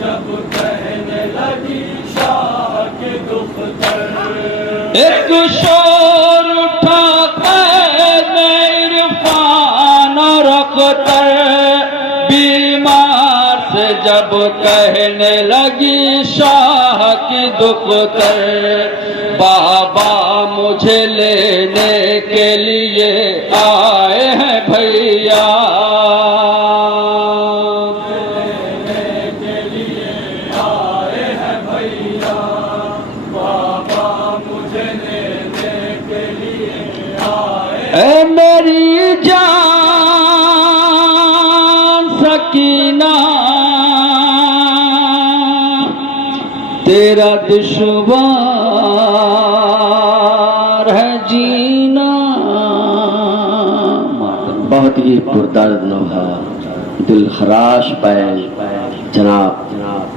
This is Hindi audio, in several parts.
जब कहने लगी शाह के दुख्तर, एक शोर उठा इरफान और अख्तर, बीमार से जब कहने लगी शाह की दुख्तर, बाबा मुझे लेने के लिए आए हैं भैया, लेने के लिए आए हैं भैया, बाबा मुझे लेने के लिए आए। ऐ मेरी जान सकीना, तेरा दुश्वार है जीना। बहुत ही पुरदर्द नोहा दिल खराश बैन जनाब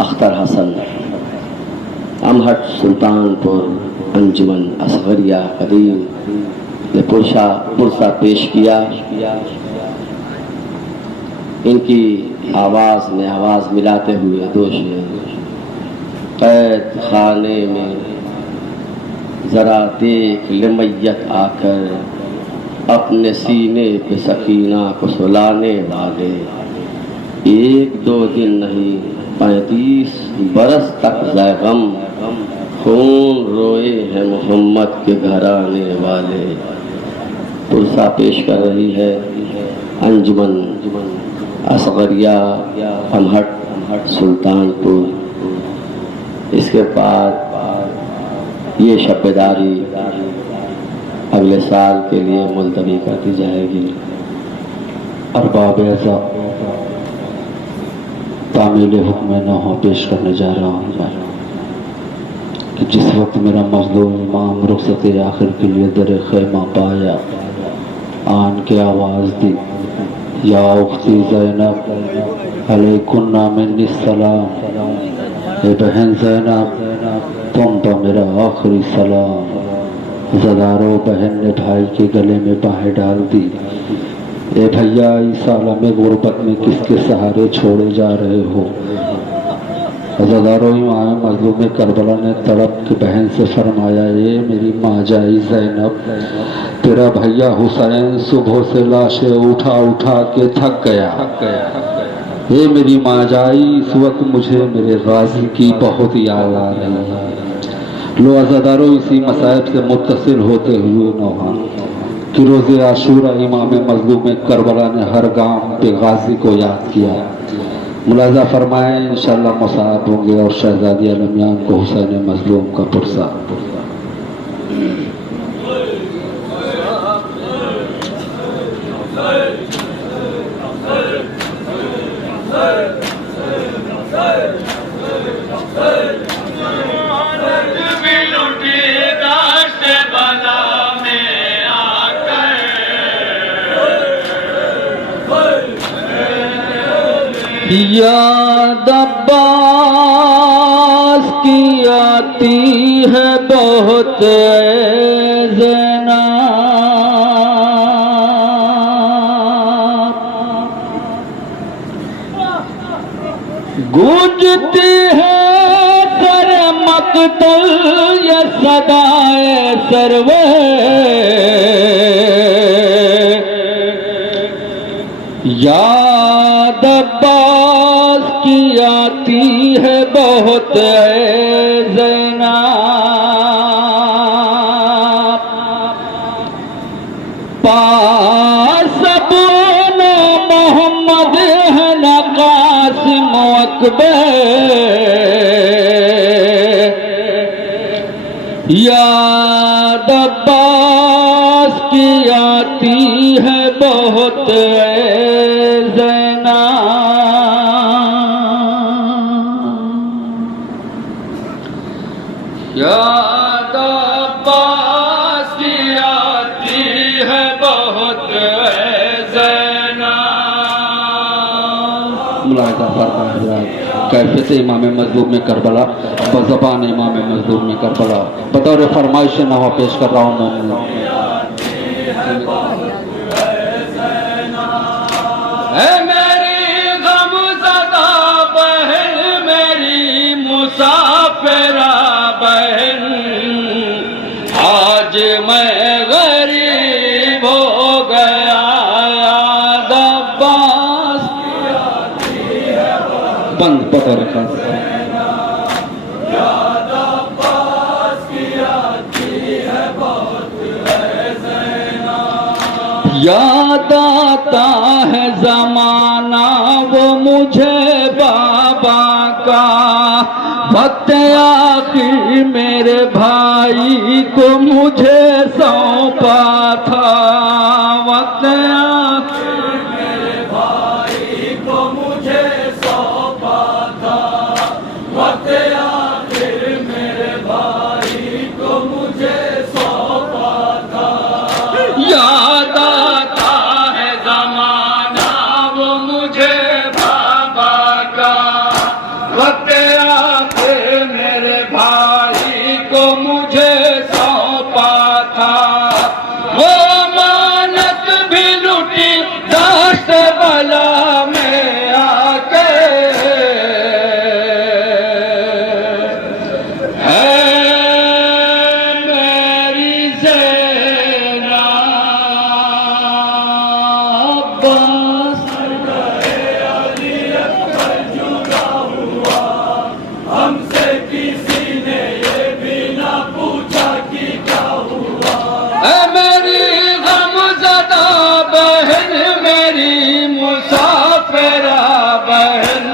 अख्तर हसन अमहट सुल्तानपुर अंजुमन असगरिया कदीम ने पुरसा पेश किया। इनकी आवाज़ में आवाज़ मिलाते हुए दो शेर। कैद खाने में ज़रा देख ले मैयत आकर, अपने सीने पे सकीना को सुलाने वाले, एक दो दिन नहीं 35 बरस तक ज़ैगम खून रोए हैं मोहम्मद के घर आने वाले। पुरसा पेश कर रही है अंजुमन असगरिया अमहट सुल्तानपुर। इसके बाद ये शब्बेदारी अगले साल के लिए मुलतवी कर दी जाएगी। अरबाब ऐसा तामील हुक्म नहो पेश करने जा रहा हूँ कि जिस वक्त मेरा मजलूम इमाम रुखसत आखिर के लिए दर खैमा पाया, आन के आवाज़ दी, या उख्ती ज़ैनब अलैकुन्ना मिन्नी सलाम, ए बहन ज़ैनब तुम तो मेरा आखिरी सलाम। ज़दारो बहन ने भाई के गले में बाहें डाल दी, ए भैया इस आलम गुर्बत में किसके सहारे छोड़े जा रहे हो। ज़दारो इमाम मज़लूम करबला ने तड़प के बहन से फरमाया, ये मेरी माँ जाई ज़ैनब, तेरा भैया हुसैन सुबह से लाशें उठा उठा के थक गया। ये मेरी माँ जाई, इस वक्त मुझे मेरे गाजी की बहुत याद आ रही है। लो अज़ादारो इसी मसाइब से मुत्तसिल होते हुए नौहा कि रोज़े आशूरा इमाम मज़लूम करबला ने हर गांव पे गाजी को याद किया। मुलाज़ा फरमाएं इंशाअल्लाह मुसाअब होंगे और शहज़ादी अलमियान को हुसैन मज़लूम का पुरसा। याद अब्बास की आती है बहुत ज़ैनब, गूंजती है सर मक़तल ये सदाए सरवे, याद अब्बास की आती है बहुत ज़ैनब, पास अपना मोहम्मद है न कासिम अकबर, याद अब्बास की आती है बहुत याद अब्बास की आती है बहुत ज़ैनब। मुलाहिज़ा फरमाया कैफियत इमाम मज़लूम में करबला बज़बान इमाम मज़लूम में करबला बतौर फरमाइश नवा पेश कर रहा हूँ। मेरी गमज़दा बहन मेरी बंद बतौर खास। याद अब्बास की आती है बहुत है ज़ैना। याद आता है जमाना वो मुझे बाबा का, वक्त आखिर मेरे भाई को मुझे सौंपा था। वक्त आखिर मेरे भाई को मुझे सौंपा था। वक्त आखिर मेरे भाई को मुझे सौंपा था। याद आता है जमाना वो मुझे बाबा का, वक्त आखिर मेरे भाई को मुझे सौंपा था। वो अमानत भी लुटी दाश्त बला में आके, है मेरी ज़ैना अब्बास। अली अकबर जुदा हुआ हमसे, किसी ने ये भी ना पूछा कि क्या हुआ। है मेरी गमज़दा बहन, मेरी मुसाफिरा बहन,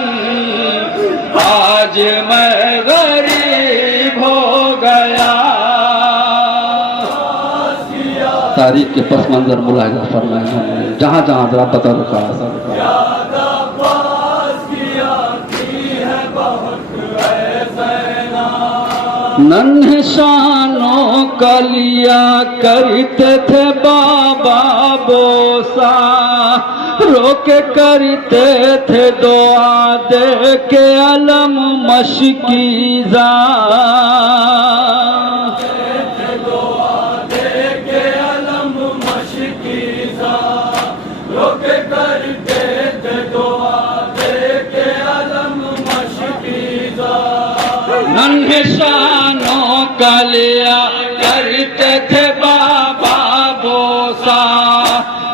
आज मैं गरीब हो गया। तारीख के पस मंजर मुलाहिजा फरमाए जहाँ जहाँ जरा पता रुका। याद अब्बास की आती है बहुत है ज़ैना। नन्हे शानों का लिया करते थे बाबा बोसा, रोके करते थे दुआ दे के अलम मशकीज़ा। दुआ दे के अलम मशकीज़ा। लोग करते थे दुआ दे के अलम मशकीज़ा। नन्हे शानों का लिया करते थे बाबा बोसा,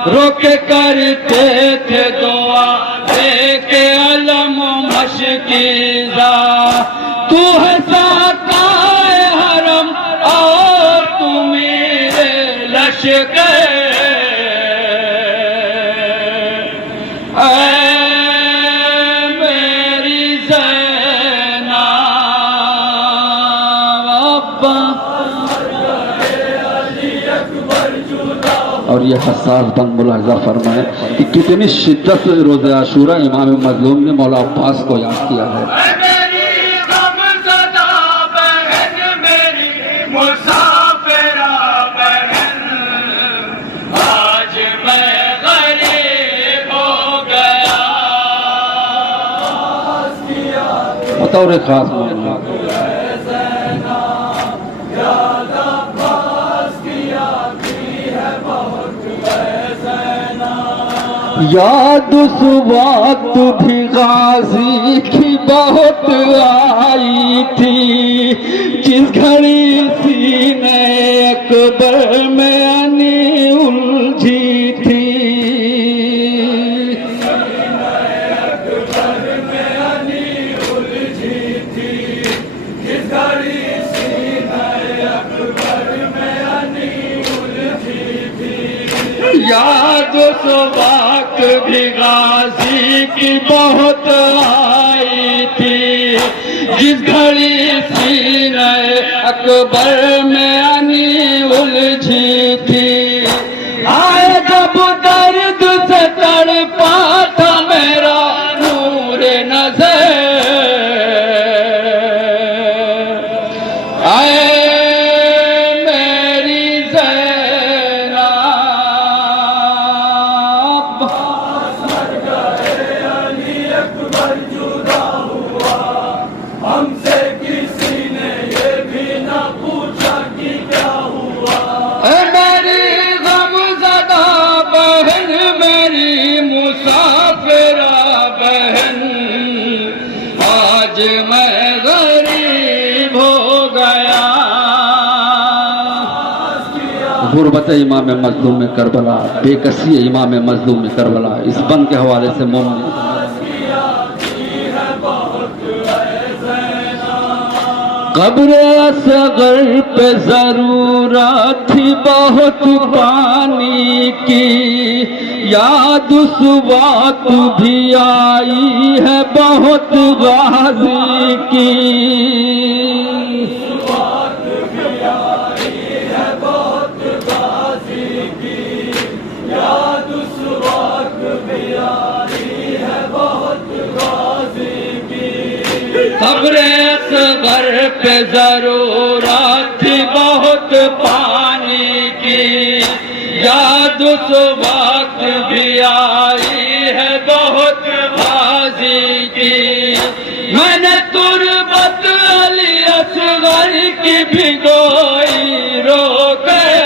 रोके करते थे दुआ दे के अलम मशकीज़ा। तू है साकाए हरम और तू मेरे लश्कर, ऐ मेरी ज़ैना अब्बा। अली अकबर जुदा और ये हसास बंद मुलाहिजा फरमाए कि कितनी शिद्दत से रोज़े आशूरा इमाम मज़लूम ने मौला अब्बास को याद किया है। मेरी गमज़दा बहन, मेरी मुसाफिरा बहन, आज मैं गरीब हो गया। बतौर खास मामला याद अब्बास की आती है बहुत है ज़ैना। याद उस वक्त भी गाजी की बहुत आई थी, जिस घड़ी सीने अकबर में अनी उलझी थी। अकबर में अनी उलझी थी। जिस घड़ी सीने अकबर में अनी उलझी थी। याद उस वक्त भी गाजी की बहुत आई थी, जिस घड़ी सीने अकबर में अनी उलझी थी। आए जब दर्द से तड़पा था मेरा नूर नज़र, आए मेरी ज़ैना अली अकबर जुदा हुआ हमसे, किसी ने ये भी ना पूछा कि क्या हुआ। ऐ मेरी गमज़दा बहन, मेरी मुसाफिरा बहन, आज मैं गरीब हो गया। गुरबत इमाम मज़लूम में करबला, बेकसी इमाम मज़लूम में करबला, इस बंद के हवाले से मोमिन की आती है बहुत कब्र असगर पे जरूरत थी बहुत पानी की, याद उस वक्त भी आई है बहुत गाजी की। कब्र असगर पे जरूरत थी बहुत पानी की, याद उस वक्त भी आई है बहुत बाजी की। मैंने तुरबत अली असगर की भिगोई रो गए,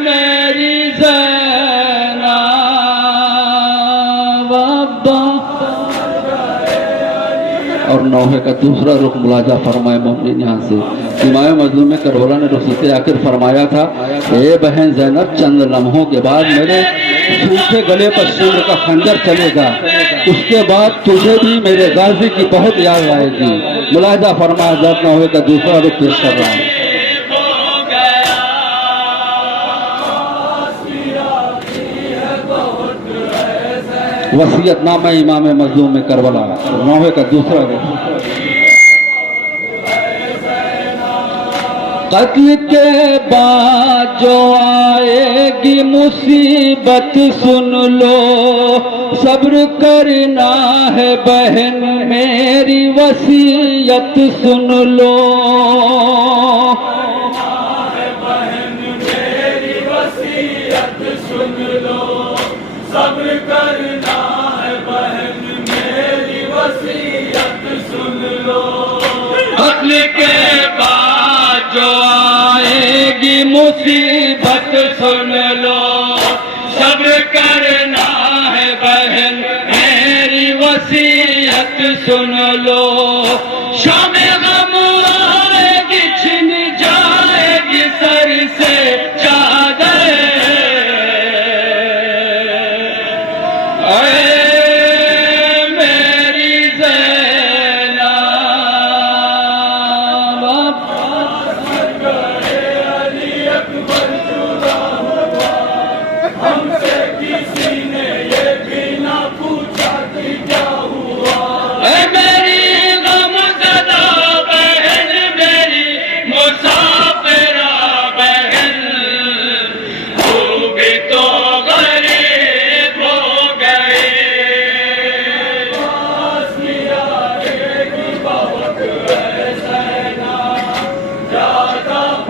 मेरी ज़ैनब और नौहे का दूसरा रुख मुलाजा फरमाए मोमिन यहाँ से। इमाम मज़लूम करबला ने रुखसत आखिर फरमाया था, ए बहन ज़ैनब चंद लम्हों के बाद मेरे सूखे गले पर सिर का खंजर चलेगा, उसके बाद तुझे भी मेरे गाजी की बहुत याद आएगी। मुलाजा फरमाया जब नौहे का दूसरा रुख पेश कर रहा है। वसीयतनामा इमाम मज़लूम में करबला नौहे का दूसरा रुख। कत्ल के बाद जो आएगी मुसीबत सुन लो, सब्र करना है बहन मेरी वसीयत सुन लो। सब्र करना है बहन मेरी वसीयत सुन लो। कत्ल के बाद जो आएगी मुसीबत सुन लो, सब्र करना है बहन मेरी वसीयत सुन लो। शाम गम आएगी छिन जाएगी सर से चादर,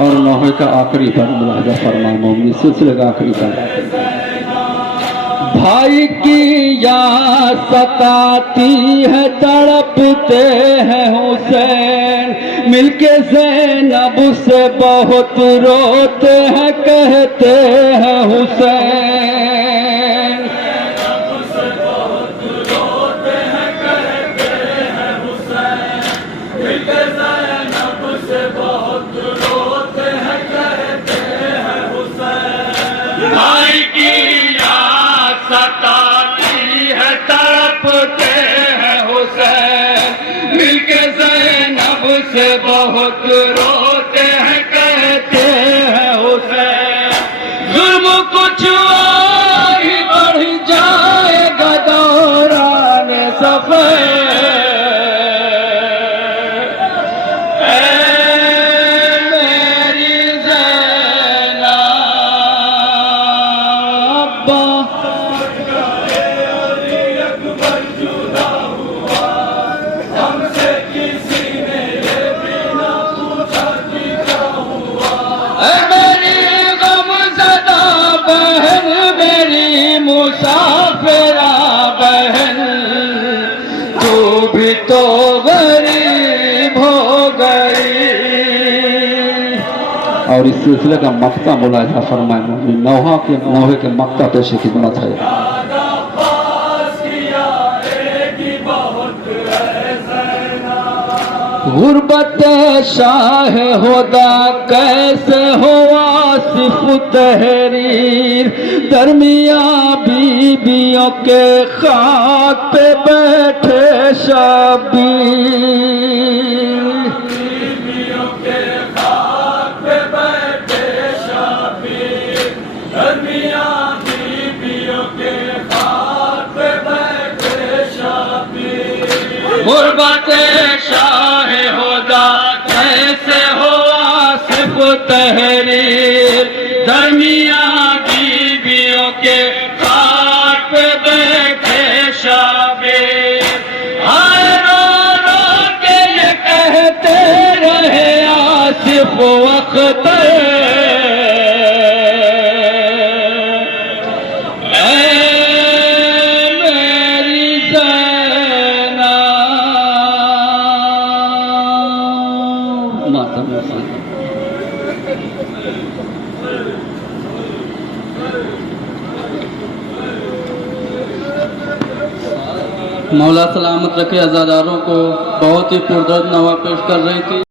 और नौहे का आखिरी पर मुलाजा फरमा मोमिन सिलसिले का आखिरी पर। भाई की याद सताती है तड़पते हैं हुसैन, मिलके ज़ैनब से बहुत रोते हैं कहते हैं हुसैन। भाई की याद सताती है तड़पते हैं हुसैन, मिलके ज़ैनब से बहुत रोते हैं कहते हैं हुसैन। जुल्म कुछ और ही बढ़ जाएगा दौरान सफ़र, मुसाफिरा बहन तू भी तो गरीब हो गई। और इस सिलसिले का मक्ता मुलाजा फरमाए नौहे के मक्ता पेश खिदमत है। गुर्बत शाह होदा कैसे हो आसिफ तहरीर दरमिया बीबियों के खाक पे बैठे शबीर बीबियों के खाक पे बैठे शबीर दरमिया बीबियों के खाक पे बैठे शबीर गुरबत शाह होदा कैसे हो आसिफ तहरीर दरमिया बीबियों के खाक पे बैठे शबीर हाय रो रो के ये कहते रहे आसिफ वक्त मौला सलामत रखे अज़ादारों को बहुत ही पुरदर्द नवा पेश कर रही थी।